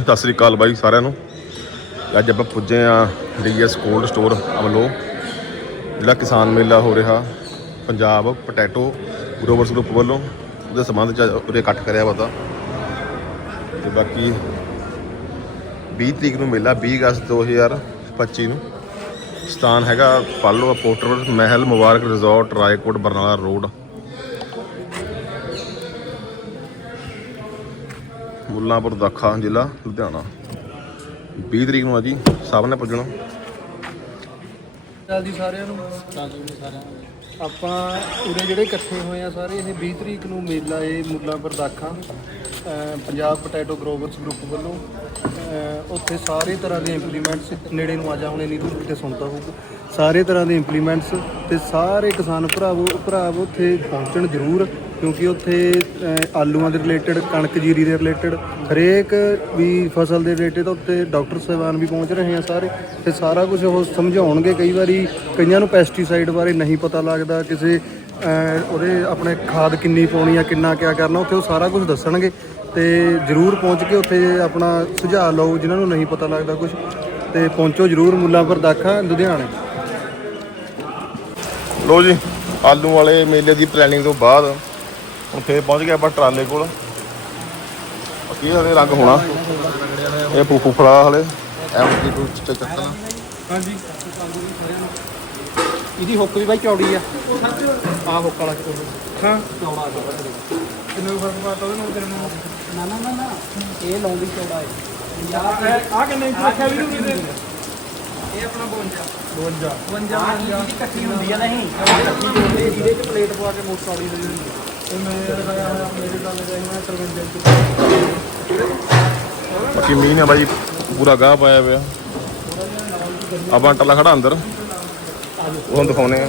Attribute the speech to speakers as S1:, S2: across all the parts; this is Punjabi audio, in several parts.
S1: ਸਤਿ ਸ੍ਰੀ ਅਕਾਲ ਬਾਈ ਸਾਰਿਆਂ ਨੂੰ। ਅੱਜ ਆਪਾਂ ਪੁੱਜੇ ਆ ਡੀਐਸ ਕੋਲਡ ਸਟੋਰ ਅਮਲੋ ਜਿਹੜਾ ਕਿਸਾਨ ਮੇਲਾ ਹੋ ਰਿਹਾ, ਪੰਜਾਬ ਪੋਟੈਟੋ ਗਰੋਵਰਸ ਗਰੁੱਪ ਵੱਲੋਂ, ਉਹਦੇ ਸੰਬੰਧ ਚ ਉਰੇ ਇਕੱਠ ਕਰਿਆ ਪਤਾ ਤੇ। ਬਾਕੀ 20 ਤਰੀਕ ਨੂੰ ਮੇਲਾ 20 ਅਗਸਤ 2025 ਨੂੰ। ਸਥਾਨ ਹੈਗਾ ਪਾਲੋ ਪੋਰਟਰ ਮਹਿਲ ਮੁਬਾਰਕ ਰਿਜ਼ੋਰਟ ਰਾਏਕੋਟ, ਬਰਨਾਲਾ ਰੋਡ ਮੁੱਲਾਂਪੁਰ ਦਾਖਾ ਜ਼ਿਲ੍ਹਾ ਲੁਧਿਆਣਾ। 20 ਤਰੀਕ ਨੂੰ ਆ ਜੀ ਸਭ ਨੇ ਪੁੱਜਣਾ।
S2: ਚੱਲ ਜੀ ਸਾਰਿਆਂ ਨੂੰ। ਆਪਾਂ ਉਰੇ ਜਿਹੜੇ ਇਕੱਠੇ ਹੋਏ ਆ ਸਾਰੇ ਇਹ 20 ਤਰੀਕ ਨੂੰ ਮੇਲਾ ਇਹ ਮੁੱਲਾਂਪੁਰ ਦਾਖਾ। ਅਹ ਪੰਜਾਬ ਪੋਟੈਟੋ ਗਰੋਵਰਸ ਗਰੁੱਪ ਵੱਲੋਂ। ਉੱਥੇ ਸਾਰੇ ਤਰ੍ਹਾਂ ਦੇ ਇੰਪਲੀਮੈਂਟਸ ਨੇੜੇ ਨੂੰ ਆ ਜਾ ਹੁਣੇ ਨਹੀਂ ਦੂਰ ਤੇ ਸੁਣਦਾ ਹੋਊਗਾ। ਸਾਰੇ ਤਰ੍ਹਾਂ ਦੇ ਇੰਪਲੀਮੈਂਟਸ ਤੇ ਸਾਰੇ ਕਿਸਾਨ ਭਰਾਵੋ ਭਰਾਵੋ ਉੱਥੇ ਪਹੁੰਚਣ ਜ਼ਰੂਰ। ਕਿਉਂਕਿ ਉੱਥੇ ਅਹ, ਆਲੂਆਂ ਦੇ ਰਿਲੇਟਡ ਕਣਕ ਜੀਰੀ ਦੇ ਰਿਲੇਟਡ ਹਰੇਕ ਵੀ ਫਸਲ ਦੇ ਰਿਲੇਟਡ ਉੱਥੇ ਡਾਕਟਰ ਸਾਹਿਬਾਨ ਵੀ ਪਹੁੰਚ ਰਹੇ ਆ ਸਾਰੇ ਤੇ ਸਾਰਾ ਕੁਝ ਉਹ ਸਮਝਾਉਣਗੇ। ਕਈ ਵਾਰੀ ਕਈਆਂ ਨੂੰ ਪੈਸਟੀਸਾਈਡ ਬਾਰੇ ਨਹੀਂ ਪਤਾ ਲੱਗਦਾ ਕਿਸੇ ਅਹ, ਉਹਦੇ ਆਪਣੇ ਖਾਦ ਕਿੰਨੀ ਪਾਉਣੀ ਆ ਕਿੰਨਾ ਕਿਆ ਕਰਨਾ ਉੱਥੇ ਉਹ ਸਾਰਾ ਕੁਝ ਦੱਸਣਗੇ ਤੇ ਜਰੂਰ ਪਹੁੰਚ ਕੇ ਉੱਥੇ ਆਪਣਾ ਸੁਝਾਅ ਲਓ ਜਿਨ੍ਹਾਂ ਨੂੰ ਨਹੀਂ ਪਤਾ ਲੱਗਦਾ ਕੁਝ। ਤੇ ਪਹੁੰਚੋ ਜਰੂਰ ਮੁੱਲਾਂਪੁਰ ਦਾਖਾ ਲੁਧਿਆਣੇ।
S1: ਲੋ ਜੀ ਆਲੂ ਵਾਲੇ ਮੇਲੇ ਦੀ ਪਲੈਨਿੰਗ ਤੋਂ ਬਾਅਦ ਹੁਣ ਫੇਰ ਪਹੁੰਚ ਗਏ ਆਪਾਂ ਟਰਾਲੇ ਕੋਲ। ਕੀ ਹਲੇ ਰੰਗ ਹੋਣਾ? ਇਹ ਫੂ ਫੁਫੜਾ ਹਲੇ। ਐਮ ਜੀ ਟੂ ਚੱਕਣਾ
S2: ਹਾਂਜੀ। ਇਹਦੀ ਹੁੱਕ ਵੀ ਬਾਈ ਚੌੜੀ ਆ। ਆ ਹੁੱਕ ਵਾਲਾ ਹਾਂ। ਚੌੜਾ ਕਿੰਨਾ ਫ਼ਰਕ ਪਾਤਾ ਉਹਦੇ ਨਾਲ ਤੇਰੇ ਨਾਲ?
S3: ਨਾ ਨਾ ਨਾ ਨਾ। ਇਹ ਲੌਂਗੀ ਚੌੜਾ ਹੈ।
S2: ਆ ਕਿੰਨੇ ਇੰਚ ਰੱਖਿਆ ਵੀ ਨਹੀਂ
S3: ਇਹ ਆਪਣਾ 52
S2: 52
S3: 52 ਦੀ ਇਕੱਠੀ ਹੁੰਦੀ ਆ ਨਹੀਂ
S2: ਜਿਹਦੇ ਜਿਹਦੇ ਚ ਪਲੇਟ ਪਵਾ ਕੇ ਮੋਟਰ ਵਾਲੀ ਦੇ ਦਿੰਦੀ ਤੇ ਮੈਂ ਲਗਾਇਆ ਹੋਇਆ ਮੇਰੇ ਨਾਲ ਲਗਾਇਆ ਮੈਂ ਸਰਵਿੰਦਰ ਚ
S1: ਬਾਕੀ ਮੀਂਹ ਨੇ ਬਾਈ ਪੂਰਾ ਗਾਹ ਪਾਇਆ ਪਿਆ ਆਪਾਂ ਟੱਲਾ ਖੜਾ ਅੰਦਰ। ਉਹਨੂੰ ਦਿਖਾਉਨੇ ਆ।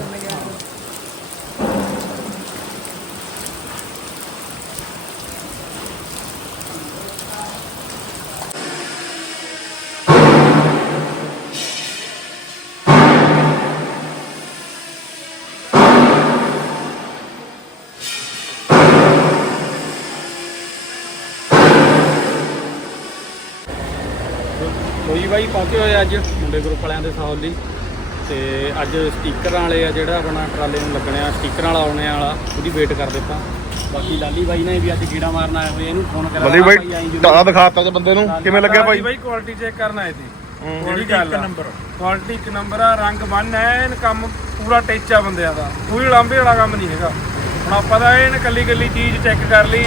S4: ਕੋਈ ਬਾਈ ਪਹੁੰਚੇ ਹੋਏ ਅੱਜ ਮੁੰਡੇ ਗਰੁੱਪ ਵਾਲਿਆਂ ਦੇ ਸਹੌਲੀ। ਤੇ ਅੱਜ ਸਟicker ਵਾਲੇ ਆ ਜਿਹੜਾ ਆਪਣਾ ਟਰਾਲੇ ਨੂੰ ਲੱਗਣਿਆ ਸਟicker ਵਾਲਾ ਆਉਣੇ ਵਾਲਾ ਉਹਦੀ ਵੇਟ ਕਰ ਦਿੱਤਾ। ਬਾਕੀ ਲਾਲੀ ਬਾਈ ਨੇ ਵੀ ਅੱਜ ਕੀੜਾ ਮਾਰਨ ਆਏ ਹੋਏ ਇਹਨੂੰ ਫੋਨ
S1: ਬੱਲੀ
S4: ਆਈ
S1: ਬਾਈ। ਟਾਲਾ ਦਿਖਾਤਾ ਜੇ ਬੰਦੇ ਨੂੰ। ਕਿਵੇਂ ਲੱਗਿਆ ਭਾਈ?
S5: ਬਾਈ ਕੁਆਲਿਟੀ ਚੈੱਕ ਕਰਨ ਆਏ ਸੀ।
S1: ਹੂੰ।
S5: ਕੁਆਲਿਟੀ ਇੱਕ ਨੰਬਰ ਕੁਆਲਿਟੀ ਇੱਕ ਨੰਬਰ ਆ ਰੰਗ ਬੰਨ ਐਨ ਕੰਮ ਪੂਰਾ ਟੇਚਾ ਬੰਦਿਆਂ ਦਾ। ਕੋਈ ਲਾਂਬੇ ਵਾਲਾ ਕੰਮ ਨਹੀਂ ਹੈਗਾ। ਹੁਣ ਆਪਾਂ ਤਾਂ ਇਹਨ ਕੱਲੀ ਕੱਲੀ ਚੀਜ਼ ਚੈੱਕ ਕਰ ਲਈ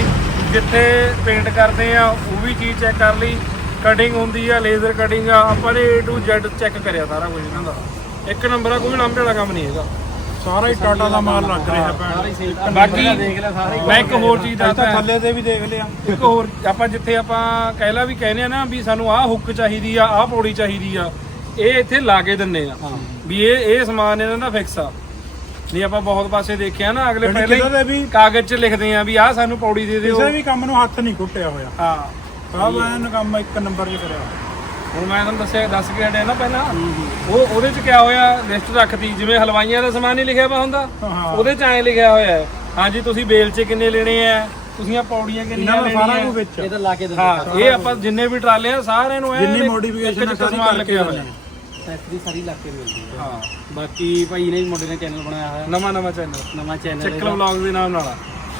S5: ਜਿੱਥੇ ਪੇਂਟ ਕਰਦੇ ਆ ਉਹ ਵੀ ਚੀਜ਼ ਚੈੱਕ ਕਰ ਲਈ। ਕਟਿੰਗ ਹੁੰਦੀ ਆ ਲੇਜ਼ਰ ਕਟਿੰਗ ਆ ਆਪਾਂ ਨੇ A to Z ਚੈੱਕ ਕਰਿਆ ਸਾਰਾ ਕੁਝ ਇਹਨਾਂ ਦਾ। ਇੱਕ ਨੰਬਰ ਆ ਕੋਈ ਲਾਂਬੇ ਵਾਲਾ ਕੰਮ ਨਹੀਂ ਹੈਗਾ। ਸਾਰਾ ਹੀ ਟਾਟਾ ਦਾ ਮਾਲ ਲੱਗ ਰਿਹਾ। ਭੈਣ ਬਾਕੀ ਮੈਂ ਇੱਕ ਹੋਰ ਚੀਜ਼ ਦੱਸਦਾ।
S2: ਥੱਲੇ ਤੇ ਵੀ ਦੇਖ ਲਿਆ।
S5: ਇੱਕ ਹੋਰ ਆਪਾਂ ਜਿੱਥੇ ਆਪਾਂ ਕਹਿਲਾ ਵੀ ਕਹਿੰਦੇ ਆ ਨਾ ਵੀ ਸਾਨੂੰ ਆਹ ਹੁੱਕ ਚਾਹੀਦੀ ਆ ਆਹ ਪੌੜੀ ਚਾਹੀਦੀ ਆ ਇਹ ਇੱਥੇ ਲਾ ਕੇ ਦਿੰਨੇ ਆ। ਵੀ ਇਹ ਇਹ ਸਮਾਨ ਇਹਨਾਂ ਦਾ ਫਿਕਸ ਆ। ਨਹੀਂ ਆਪਾਂ ਬਹੁਤ ਪਾਸੇ ਦੇਖਿਆ ਨਾ ਅਗਲੇ ਪਹਿਲੇ ਕਾਗਜ਼ 'ਚ ਲਿਖਦੇ ਆ ਵੀ ਆਹ ਸਾਨੂੰ ਪੌੜੀ ਦੇ ਦਿਓ।
S6: ਕਿਸੇ ਵੀ ਕੰਮ ਨੂੰ ਹੱਥ ਨਹੀਂ ਘੁੱਟਿਆ ਹੋਇਆ।
S5: ਹਾਂ।
S6: ਸਭ ਐਨ ਕੰਮ ਇੱਕ ਨੰਬਰ 'ਚ ਕਰਿਆ।
S5: ਹੁਣ ਮੈਂ ਤੁਹਾਨੂੰ ਦੱਸਿਆ ਦੱਸ ਕੇ ਹਟਿਆ ਨਾ ਪਹਿਲਾਂ। ਉਹ ਉਹਦੇ 'ਚ ਕਿਆ ਹੋਇਆ ਲਿਸਟ ਰੱਖਤੀ ਜਿਵੇਂ ਹਲਵਾਈਆਂ ਦਾ ਸਮਾਨ ਨਹੀਂ ਲਿਖਿਆ ਵਾ ਹੁੰਦਾ ਉਹਦੇ 'ਚ ਐਂ ਲਿਖਿਆ ਹੋਇਆ ਹੈ ਹਾਂਜੀ ਤੁਸੀਂ ਬੇਲ 'ਚ ਕਿੰਨੇ ਲੈਣੇ ਆ ਤੁਸੀਂ ਆ ਪੌੜੀਆਂ ਕਿੰਨੀਆਂ
S6: ਇਹਨਾਂ ਦਾ ਸਾਰਾ
S5: ਲੈਣੀਆਂ
S6: ਕੁਝ ਵਿੱਚ
S4: ਇਹ ਤਾਂ ਲਾ ਕੇ ਦਿੰਦੇ
S5: ਹਾਂ ਇਹ ਆਪਾਂ ਜਿੰਨੇ ਵੀ ਟਰਾਲੇ ਆ ਸਾਰਿਆਂ ਨੂੰ ਐਨ
S6: ਜਿੰਨੀ ਸਾਰੀ
S5: ਸਮਾਨ ਲੱਗਿਆ ਹੋਇਆ।
S4: ਫੈਕਟਰੀ ਸਾਰੀ ਲਾ ਕੇ ਮਿਲਦੀ ਹੈ
S5: ਹਾਂ।
S4: ਬਾਕੀ ਭਾਈ ਨੇ ਵੀ ਮੁੰਡੇ ਨੇ ਚੈਨਲ ਬਣਾਇਆ ਹੋਇਆ।
S5: ਨਵਾਂ ਨਵਾਂ ਚੈਨਲ
S4: ਨਵਾਂ ਚੈਨਲ
S5: ਚੱਕਲ ਵਲੌਗ ਦੇ ਨਾਮ ਨਾਲ। ਆ।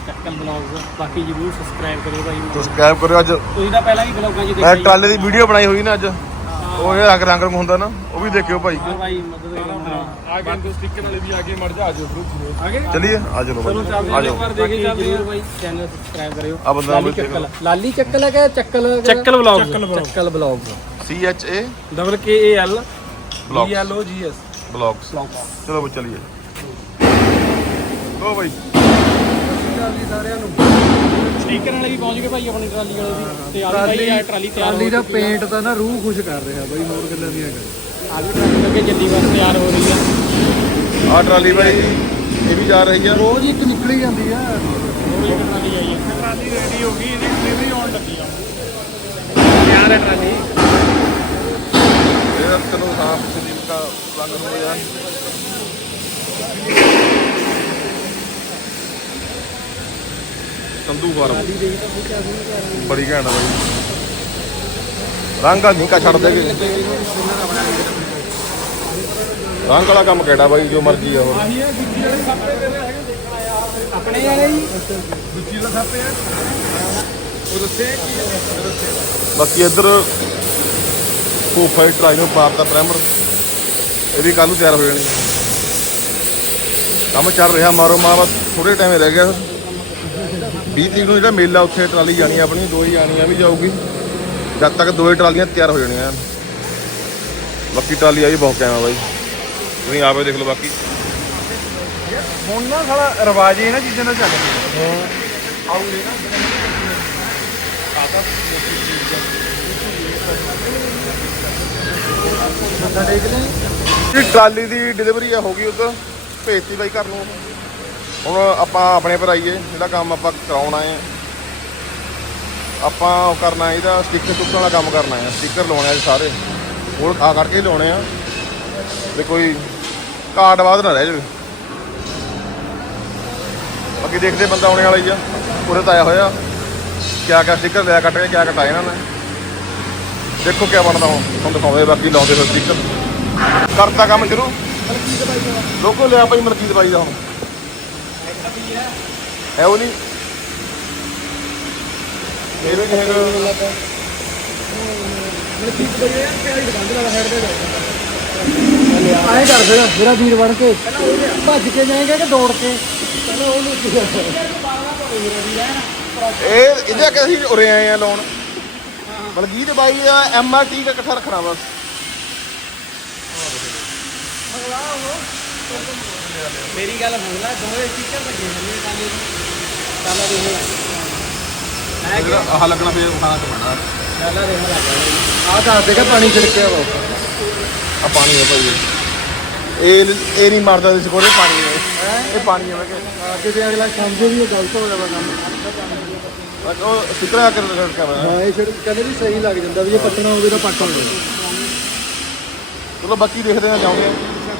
S4: ਚੱਕਲ ਬਲੌਗਸ ਬਾਕੀ ਜਰੂਰ ਸਬਸਕ੍ਰਾਈਬ ਕਰਿਓ ਭਾਈ।
S1: ਸਬਸਕ੍ਰਾਈਬ ਕਰਿਓ ਅੱਜ।
S4: ਤੁਸੀਂ ਤਾਂ ਪਹਿਲਾਂ ਵੀ ਬਲੌਗਾਂ 'ਚ
S1: ਮੈਂ
S4: ਦੇਖਿਆ ਹੀ
S1: ਟਰਾਲੇ ਦੀ ਵੀਡੀਓ ਬਣਾਈ ਹੋਈ ਨਾ ਅੱਜ। ਉਹ ਇਹ ਰੰਗ ਰੰਗ ਹੁੰਦਾ ਨਾ ਉਹ ਵੀ ਦੇਖਿਓ ਭਾਈ।
S4: ਭਾਈ ਮਦਦ ਕਰਨਾ
S5: ਆ ਗਏ ਦੋ ਸਟicker ਵਾਲੇ ਵੀ ਆ ਗਏ ਮੜ ਜਾ ਆਜੋ ਗਰੁੱਪ ਆ ਗਏ?
S1: ਚਲਿਏ ਆ ਚਲੋ
S5: ਚਲੋ
S1: ਭਾਈ
S5: ਚੱਲਦੇ
S1: ਆ ਜਾਓ।
S5: ਇੱਕ ਵਾਰ ਦੇਖੇ ਚੱਲਦੇ
S4: ਜਰੂਰ
S5: ਹਾਂ।
S4: ਭਾਈ ਚੈਨਲ ਸਬਸਕ੍ਰਾਈਬ ਕਰਿਓ।
S1: ਆ ਬੰਦਾ
S4: ਲਾਲੀ। ਚੱਕਲ। ਲਾਲੀ ਚੱਕਲ ਹੈ ਕਿ Chakkal?
S5: Chakkal vlog
S4: Chakkal blog
S1: C H A
S5: double K A L
S1: Vlogs।
S5: B L O G S
S1: blogs ਚਲੋ ਚਲਿਏ। ਲੋ ਭਾਈ।
S4: ਸਟicker ਵਾਲੇ ਵੀ ਪਹੁੰਚ ਗਏ ਭਾਈ ਆਪਣੀ ਟਰਾਲੀ ਵਾਲੇ ਵੀ ਤੇ ਆ ਭਾਈ ਆ ਟਰਾਲੀ ਤਿਆਰ
S2: ਟਰਾਲੀ
S4: ਹੋ
S2: ਦਾ
S4: ਚੁੱਕੀ।
S2: ਪੇਂਟ ਤਾਂ ਨਾ ਰੂਹ ਖੁਸ਼ ਕਰ ਰਿਹਾ ਬਾਈ ਹੋਰ ਗੱਲਾਂ ਨਹੀਂ ਹੈਗਾ
S4: ਆ ਵੀ ਟਰਾਲੀ ਲੱਗੇ ਜੱਲੀ ਵਾਸਤੇ ਤਿਆਰ ਹੋ ਰਹੀ ਹੈ
S1: ਆ ਟਰਾਲੀ ਭਾਈ ਇਹ ਵੀ ਜਾ ਰਹੀ ਆ।
S2: ਰੋਜ਼ ਹੀ ਇੱਕ ਨਿਕਲੀ ਜਾਂਦੀ ਆ।
S4: ਟਰਾਲੀ ਆਈ ਹੈ
S6: ਟਰਾਲੀ ਰੈਡੀ ਹੋ ਗਈ ਇਹਦੀ ਡਿਲੀਵਰੀ ਆਉਣ ਲੱਗੀ ਆ।
S4: ਤਿਆਰ ਹੈ ਟਰਾਲੀ।
S1: ਇਹ ਚਲੋ ਹਾਂ ਪਿਛਲੀ ਦਾ ਰੰਗ ਹੋ ਜਾਣ ਸੰਧੂ ਫਾਰਮ ਬੜੀ ਘੈਂਟ ਆ ਬਾਈ। ਰੰਗ ਨਹੀਂ ਕਾ ਛੱਡ ਦੇਗੇ ਰੰਗ ਵਾਲਾ ਕੰਮ ਕਿਹੜਾ ਬਾਈ ਜੋ ਮਰਜ਼ੀ ਆ ਹੋਰ।
S4: ਆਪਣੇ ਵਾਲੇ ਜੀ
S1: ਬਾਕੀ ਇੱਧਰ ਫਾਈਟ ਟਰਾਈ ਨੂੰ ਪਾਤਾ ਪ੍ਰਾਈਮਰ। ਇਹ ਵੀ ਕੱਲ ਨੂੰ ਤਿਆਰ ਹੋ ਜਾਣੀ। ਕੰਮ ਚੱਲ ਰਿਹਾ ਮਾਰੋ ਬਸ ਥੋੜੇ ਟਾਈਮ ਰਹਿ ਗਿਆ। 20 ਤਰੀਕ ਨੂੰ ਜਿਹੜਾ ਮੇਲਾ ਉੱਥੇ ਟਰਾਲੀ ਜਾਣੀ ਆ ਆਪਣੀ ਦੋ ਹੀ ਜਾਣੀਆਂ ਵੀ ਜਾਊਗੀ। ਜਦ ਤੱਕ ਦੋਏ ਟਰਾਲੀਆਂ ਤਿਆਰ ਹੋ ਜਾਣੀਆਂ। ਬਾਕੀ ਟਰਾਲੀ ਆ ਵੀ ਬਹੁਤ ਕਾਇਮ ਆ ਬਾਈ। ਤੁਸੀਂ ਆਪੇ ਦੇਖ ਲਓ ਬਾਕੀ।
S5: ਹੁਣ ਨਾ ਸਾਲਾ ਰਿਵਾਜ ਹੀ ਇਹਨਾਂ ਚੀਜ਼ਾਂ ਦਾ ਚੱਲ ਪਿਆ।
S1: ਜੀ ਟਰਾਲੀ ਦੀ ਡਿਲੀਵਰੀ ਆ ਹੋ ਗਈ ਉਧਰ। ਭੇਜਤੀ ਬਾਈ ਘਰ ਨੂੰ। ਹੁਣ ਆਪਾਂ ਆਪਣੇ ਪਰ ਆਈਏ, ਜਿਹੜਾ ਕੰਮ ਆਪਾਂ ਕਰਾਉਣ ਹੈ। ਆਪਾਂ ਉਹ ਕਰਨਾ ਇਹਦਾ ਸਟicker ਚੁੱਕਣ ਵਾਲਾ ਕੰਮ ਕਰਨਾ ਹੈ ਸਟicker ਲਾਉਣੇ ਆ ਜੀ ਸਾਰੇ। ਹੋਰ ਖਾ ਕਰਕੇ ਹੀ ਲਾਉਣੇ ਆ ਤੇ ਕੋਈ ਕਾਰਡ ਬਾਅਦ ਨਾ ਰਹਿ ਜਾਵੇ। ਬਾਕੀ ਦੇਖਦੇ ਬੰਦਾ ਆਉਣੇ ਵਾਲਾ ਹੀ ਆ ਉਹਦੇ ਤਾਂ ਆਇਆ ਹੋਇਆ। ਕਿਆ ਕਿਆ ਸਟicker ਲਿਆ ਕੱਟ ਕੇ, ਕਿਆ ਕਟਾਏ ਇਹਨਾਂ ਨੇ। ਦੇਖੋ ਕਿਆ ਬਣਦਾ ਹੁਣ, ਤੁਹਾਨੂੰ ਦਿਖਾਉਂਦੇ ਬਾਕੀ ਲਾਉਂਦੇ ਫਿਰ ਸਟicker ਕਰਤਾ ਕੰਮ ਸ਼ੁਰੂ। ਲੋਕੋ ਲਿਆ ਭਾਈ ਮਲਕੀਤ ਬਾਈ ਦਾ ਹੁਣ। ਹੈ ਉਹ ਨਹੀਂ। ਇਹ ਵੀ ਨਹੀਂ ਹੈਗਾ
S2: ਆਏ ਕਰ ਫਿਰ ਮੇਰਾ ਵੀਰ ਬਣ ਕੇ। ਭੱਜ ਕੇ ਜਾਏਗਾ ਕਿ ਦੌੜ ਕੇ?
S1: ਇਹ ਇਹਦੇ ਕਿ ਅਸੀਂ ਉਰੇ ਆਏ ਆ ਲਾਉਣ। ਮਲਕੀਤ ਬਾਈ ਦਾ ਐਮਆਰਟੀ ਦਾ ਇਕੱਠਾ ਰੱਖਣਾ ਬਸ।
S4: ਮੇਰੀ ਗੱਲ ਸੁਣ ਲੈ ਦੋਵੇਂ ਸਟicker ਲੱਗੇ ਹੋਏ ਨੇ ਕਾਲੇ ਕਾਲਾ ਦੇ। ਹੈ
S1: ਜਿਹੜਾ ਆਹ ਲੱਗਣਾ ਫਿਰ ਖਾਣਾ ਪੈਣਾ।
S4: ਕਾਲਾ ਦੇ ਲੱਗਾ
S2: ਆਹ ਦੱਸ ਦੇਗਾ ਪਾਣੀ ਛਿੜਕਿਆ ਵਾ
S1: ਆ ਪਾਣੀ ਹੈ ਭਾਈ। ਇਹ ਇਹ ਨਹੀਂ ਮਾਰਦਾ ਇਸ ਕੋਲੇ ਪਾਣੀ ਹੈ ਇਹ ਪਾਣੀ ਹੈ ਮੈਂ
S2: ਕਿਤੇ ਅਗਲਾ ਸਮਝੇ ਵੀ ਇਹ ਗਲਤ ਹੋ ਜਾਵਾ ਕੰਮ।
S1: ਬਸ ਉਹ ਸਿੱਕਰਾ ਕਰ ਹੋਇਆ
S2: ਹਾਂ ਇਹ ਛਿੜ ਕਹਿੰਦੇ ਵੀ ਸਹੀ ਲੱਗ ਜਾਂਦਾ ਵੀ ਜੇ ਪੱਟਣਾ ਹੋਵੇ ਤਾਂ ਪੱਟ ਹੋਵੇ
S1: ਚਲੋ ਬਾਕੀ ਦੇਖਦੇ ਹਾਂ ਜਾਉਂਗੇ।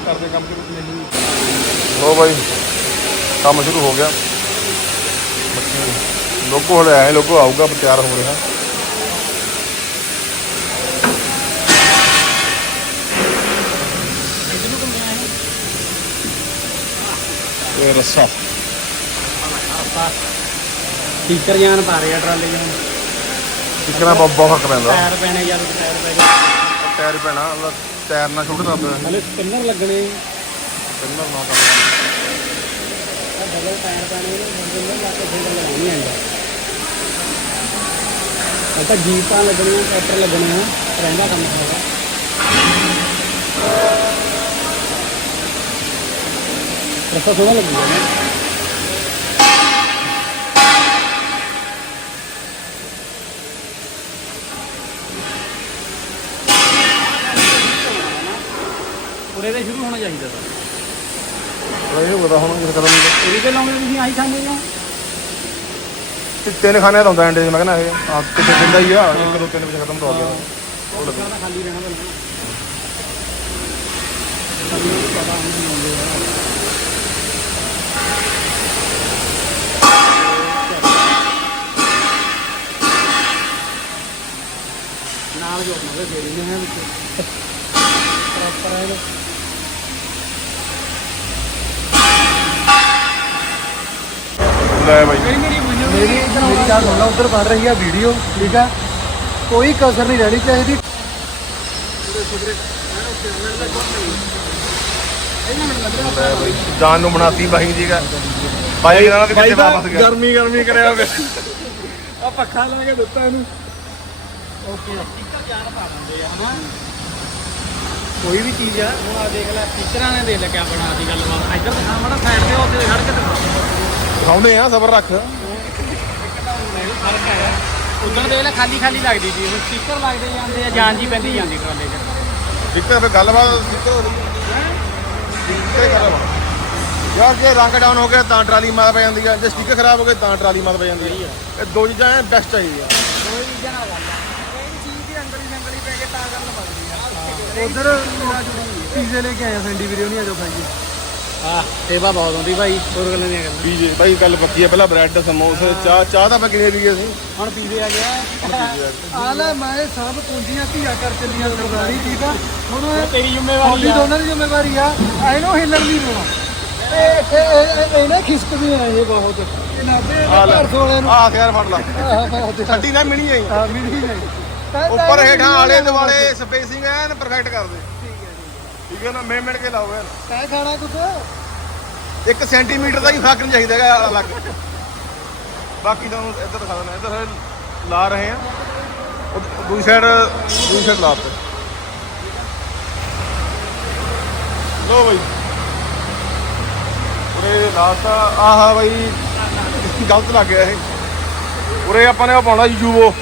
S1: ਕਰਦੇ ਕੰਮ ਸ਼ੁਰੂ ਲੋ ਬਾਈ ਕੰਮ ਸ਼ੁਰੂ ਹੋ ਗਿਆ। ਲੋਕੋ ਹਲੇ ਆਏ ਲੋਕੋ ਆਊਗਾ ਤਿਆਰ ਹੋ ਰਿਹਾ ਇਹ ਰੱਸਾ।
S4: ਸਟicker ਜਾਨ ਪਾ ਰਿਹਾ ਟਰਾਲੇ ਨੂੰ।
S1: ਸਿੱਕਣਾ ਬਹੁਤ ਬਹੁਤ ਪੈਂਦਾ।
S4: ਟਾਇਰ ਪੈਣੇ ਯਾਰ ਟਾਇਰ ਪੈ ਗਏ
S1: ਟਾਇਰ ਪੈਣਾ ਟਾਇਰ ਨਾਲ ਛੁੱਟਦਾ ਪਿਆ।
S4: ਹਲੇ ਸਪਿਨਰ ਲੱਗਣੇ।
S1: ਕਿੰਨਾ ਨਾ ਕੰਮ
S4: ਡਬਲ ਟਾਇਰ ਪੈਣੇ ਨੇ ਬੰਦੇ ਲਾ ਕੇ ਫੇਰ ਲਗਾਉਣੀ ਆਂਦਾ ਤਾਂ ਜੀਪਾਂ ਲੱਗਣੀਆਂ ਟਰੈਕਟਰ ਲੱਗਣੇ ਆ ਰਹਿੰਦਾ ਕੰਮ ਹੋਗਾ ਰਸਤਾ ਸੋਹਣਾ ਲੱਗੂਗਾ ਨਾ ਉਰੇ ਦੇ ਸ਼ੁਰੂ ਹੋਣਾ ਚਾਹੀਦਾ ਤਾਂ
S1: ਇਹ ਪਤਾ ਹੁਣ ਕਿਸ ਕਦਮ
S4: ਇਹਦੇ ਤੇ ਲਾਉਂਦੇ ਤੁਸੀਂ ਆਹੀ ਖਾਂਦੇ ਹੋ।
S1: ਤੇ ਤਿੰਨ ਖਾਣੇ ਦਾ ਹੁੰਦਾ ਐਂਡੇ ਮੈਂ ਕਹਿੰਦਾ ਇਹ ਆ ਕਿਤੇ ਦਿੰਦਾ ਹੀ ਆ ਇੱਕ ਦੋ ਤਿੰਨ ਵਿੱਚ ਖਤਮ ਤਾਂ ਹੋ ਗਿਆ।
S4: ਉਹ ਲੱਗਦਾ ਤਾਂ ਖਾਲੀ ਰਹਿਣਾ ਨਾਲ ਜੋੜਨਾ ਫੇਰ ਹੀ ਨੇ ਵਿੱਚ। ਪ੍ਰੋਪਰ ਹੈ
S1: ਲੈ ਬਾਈ।
S2: ਮੇਰੀ ਮੇਰੀ ਗੱਲ ਸੁਣ ਲਾ ਉਧਰ ਬਣ ਰਹੀ ਆ ਵੀਡੀਓ ਠੀਕ ਆ? ਕੋਈ ਕਸਰ ਨਹੀਂ ਰਹਿਣੀ ਚਾਹੀਦੀ।
S1: ਜਾਨ ਨੂੰ ਬਣਾਤੀ ਬਾਈ ਜੀ ਦਾ। ਬਾਈ ਇਹਨਾਂ ਦੇ ਕਿੱਥੇ ਵਾਪਸ ਗਿਆ?
S5: ਗਰਮੀ ਗਰਮੀ ਕਰਿਆ ਹੋਵੇ। ਆ ਪੱਖਾ ਲਾ ਕੇ ਦਿੱਤਾ ਇਹਨੂੰ।
S4: ਕੋਈ ਵੀ ਚੀਜ਼ ਆ ਹੁਣ ਆ ਦੇਖ ਲੈ ਟੀਚਰਾਂ ਨੇ ਦੇਖ ਲਿਆ ਕਿਆ ਬਣਾ ਦੀ ਗੱਲਬਾਤ। ਇੱਧਰ ਦਿਖਾ ਮੜਾ ਸਾਈਡ ਤੇ ਉੱਥੇ ਖੜ ਕੇ ਦਿਖਾ।
S1: ਦਿਖਾਉਂਦੇ ਆ ਸਬਰ ਰੱਖ।
S4: ਉਧਰ ਦੇਖ ਲੈ ਖਾਲੀ ਖਾਲੀ ਲੱਗਦੀ ਸੀ। ਹੁਣ ਸਪੀਕਰ ਲੱਗਦੇ ਜਾਂਦੇ ਆ ਜਾਨ ਜੀ ਪੈਂਦੀ ਜਾਂਦੀ ਟਰਾਲੇ 'ਚ।
S1: ਠੀਕ ਹੈ ਫੇ ਗੱਲਬਾਤ ਸਿੱਧੇ ਹੋ? ਰਹੀ ਸਿੱਧੇ ਕਰੋ ਯਾਰ ਜੇ ਰੰਗ ਡਾਊਨ ਹੋ ਗਿਆ ਤਾਂ ਟਰਾਲੀ ਮਾਰ ਪੈ ਜਾਂਦੀ ਆ ਜੇ ਸਟicker ਖਰਾਬ ਹੋ ਗਏ ਤਾਂ ਟਰਾਲੀ ਮਾਰ ਪੈ ਜਾਂਦੀ ਆ। ਇਹ ਦੋ ਚੀਜ਼ਾਂ ਐ ਬੈਸਟ ਚਾਹੀਦੀਆਂ
S2: ਉਧਰ ਪੀਜ਼ੇ ਲੈ ਕੇ ਆਇਆ ਸੈਂਡੀ ਵੀਡੀਓ ਨਹੀਂ ਆ ਜੋ ਖਾਈਏ
S3: ਹਾਂ ਸੇਵਾ ਬਹੁਤ ਹੁੰਦੀ ਭਾਈ ਹੋਰ ਗੱਲਾਂ ਨਹੀਂ ਕਰਨਾ
S1: ਪੀਜੇ ਭਾਈ ਗੱਲ ਪੱਕੀ ਆ ਪਹਿਲਾਂ ਬ੍ਰੈਡ ਸਮੋਸੇ ਚਾਹ ਚਾਹ ਤਾਂ ਆਪਾਂ ਕਿਨੇ ਲਈਏ ਸੀ?
S3: ਹੁਣ ਪੀਵੇ ਆ ਗਿਆ
S2: ਆ। ਲੈ ਮੈਂ ਸਭ ਕੁੰਡੀਆਂ ਧੀਆ ਕਰ ਚੱਲੀਆਂ ਸਰਦਾਰੀ ਠੀਕ ਆ ਹੁਣ
S3: ਤੇਰੀ ਜ਼ਿੰਮੇਵਾਰੀ ਆ।
S2: ਦੋਨਾਂ ਦੀ ਜ਼ਿੰਮੇਵਾਰੀ ਆ। ਐਨੋ ਹਿੱਲਣ ਨਹੀਂ ਦੇਣਾ। ਇਹ ਇਹ ਇਹ ਇਹਨੇ ਖਿਸਕਦੀ ਆ ਇਹ ਬਹੁਤ।
S1: ਆ ਲੈ।
S2: ਘਰ ਸੋਲੇ ਨੂੰ।
S1: ਆ ਯਾਰ ਫੜ ਲਾ। ਛੱਡੀ ਨਾ ਮਿਣੀ ਆਈ।
S2: ਆ ਮਿਲੀ ਨਹੀਂ।
S1: ਉੱਪਰ ਹੇਠਾਂ ਆਲੇ ਦੁਆਲੇ ਸਪੇਸਿੰਗ ਐਨ ਪਰਫੈਕਟ ਕਰ ਦੇ ਠੀਕ ਹੈ ਨਾ ਮਿੰਟ ਮਿੰਟ ਕੇ ਲਾਓ ਯਾਰ।
S2: ਤੈਂ ਖਾਣਾ ਕੁਛ?
S1: ਇੱਕ ਸੈਂਟੀਮੀਟਰ ਦਾ ਹੀ ਫ਼ਰਕ ਨਹੀਂ ਚਾਹੀਦਾ ਹੈਗਾ ਅਲੱਗ ਬਾਕੀ ਤੁਹਾਨੂੰ ਇੱਧਰ ਦਿਖਾ ਦਿੰਦਾ ਇੱਧਰ ਲਾ ਰਹੇ ਆ। ਉਹ ਦੂਜੀ ਸਾਈਡ ਦੂਜੀ ਸਾਈਡ ਲਾਤੇ ਲੋ ਬਈ। ਉਰੇ ਲਾਤਾ ਆਹਾ ਬਈ ਗਲਤ ਲੱਗ ਗਿਆ ਇਹ। ਉਰੇ ਆਪਾਂ ਨੇ ਉਹ ਪਾਉਣਾ ਯੂਵੋ।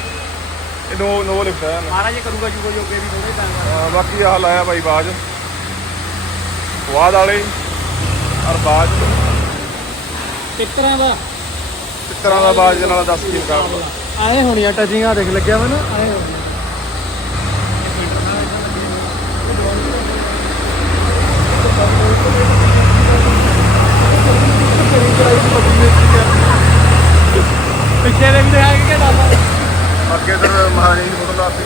S1: ਇਹ ਨੋ ਨੋ ਲਿਖਦਾ ਹੈ
S3: ਮਹਾਰਾਜ ਜੀ ਕਰੂਗਾ ਜੂਗਾ ਜੋਗੇ ਵੀ ਥੋੜੇ ਟਾਈਮ
S1: ਹਾਂ, ਬਾਕੀ ਆਹ ਲਾਇਆ ਬਾਈ ਬਾਜ। ਵਾਦ ਵਾਲੇ ਔਰ ਬਾਜ
S3: ਕਿਤਰਾਂ ਦਾ।
S1: ਤਰ੍ਹਾਂ ਦਾ ਬਾਜ ਦੇ ਨਾਲ 10 ਕੀ ਮੁਕਾਬਲਾ
S2: ਆਏ ਹੋਣੀਆਂ ਟਚਿੰਗਾਂ ਦੇਖ ਲੱਗਿਆ ਵਾ ਨਾ ਆਏ ਹੋਣੀਆਂ
S3: ਪਿੱਛੇ ਦੇ ਵੀ ਦਿਖਾ ਕੇ ਡਾਲਾ
S1: ਅੱਗੇ ਇਧਰ ਮਹਾਰਾਣੀ ਦੀ ਫੋਟੋ ਲਾਤੀ